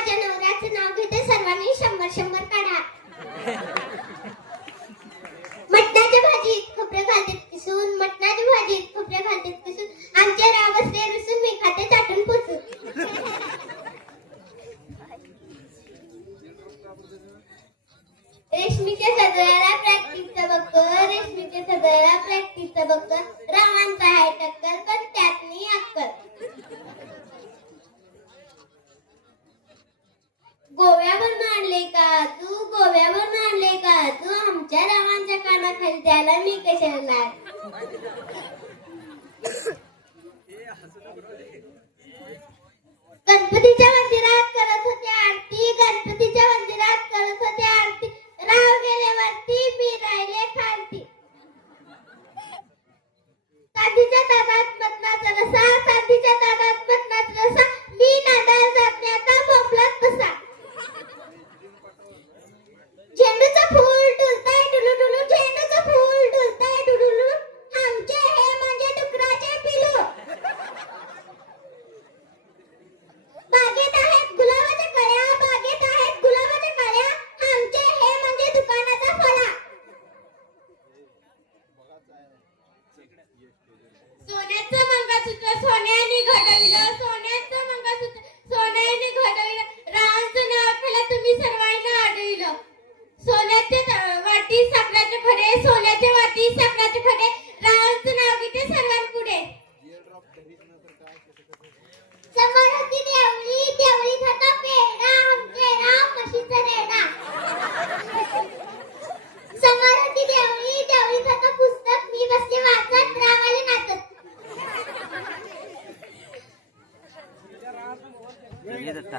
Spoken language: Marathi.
माझ्या नवऱ्याचं नाव घेते सर्वांनी 100 काढा. मटणाच्या भाजीत खोबरं घालते किसून, मटणाच्या भाजीत खोबरं घालते किसून, आमचे राव असते रुसून, मी खाते चाटून पुसून. रेशमीच्या सगळ्याला प्रॅक्टिसचा बघतो, रेशमीच्या सगळ्याला प्रॅक्टिसचा बघतो, रावांचा आहे टक्कर पण त्यात नाही अक्कल. गोव्यावर आणले का तू, गोव्यावर आणले का तू, आमच्या रावांच्या कानाखाली द्यायला मी कशाला नाही. गणपतीच्या मंदिरात करत होते आरती, गणपतीच्या मंदिरात करत होते आरती, राव गेले वरती, मी राहिले खालती. चांदीच्या ताटात मटणाचा रसा, चांदीच्या ताटात मटणाचा रसा, मी नादाल जाण्याचा बोंबलत बसा. झेंडूचं फूल डुलतंय डुलू डुलू, झेंडूचं फूल डुलतंय डुलू डुलू, आमचे हे म्हणजे डुकराचे पिलू. बागेत आहेत गुलाबाच्या कळ्या, बागेत आहेत गुलाबाच्या कळ्या, आमचे हे म्हणजे दुकानाचा फळा. सोन्याचं मंगळसूत्र सोन्याने घडविलं, सोन्याचं मंगळसूत्र सोन्याने घडविलं, रावांचं नाव खाला तुम्ही सर्वांना आडविलं. सोन्याचे वाटी साखराचे खडे, सोन्याचे वाटी साखराचे खडे, रावांचं नाव घेते सर्वांपुढे. समोर होती देवळी, देवळीत होता पेढा, आमचे राव म्हशीचा रेडा. समोर होती देवळी, देवळीत होतं पुस्तक, मी बसले वाचत, राव आले नाचत. ये दत्ता